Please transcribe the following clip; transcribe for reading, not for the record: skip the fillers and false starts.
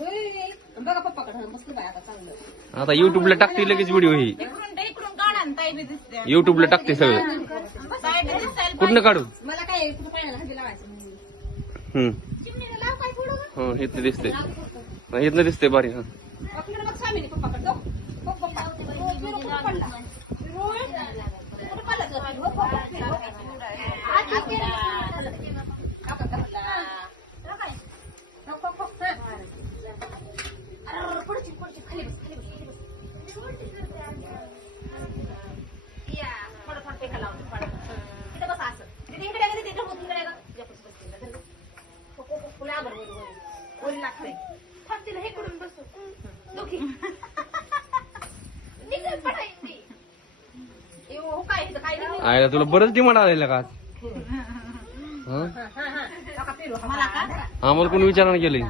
बघा पप्पाकडे बसलं बाय आता चांगलं. आता युट्यूबला टाकते लगेच व्हिडिओ ही. युट्यूबला टाकते सगळं. कुठनं काढू? मला काय कुठं पाण्याला हल्ली लावायचं. हो इथं दिसते. इथनं दिसते बारी. हा आपल्याला मग स्वामीने पप्पाकडे जाऊ. पप्पा पडला. आयला तुला बरंच डिमांड आलेला का? आम्हाला कोणी विचारायला गेले.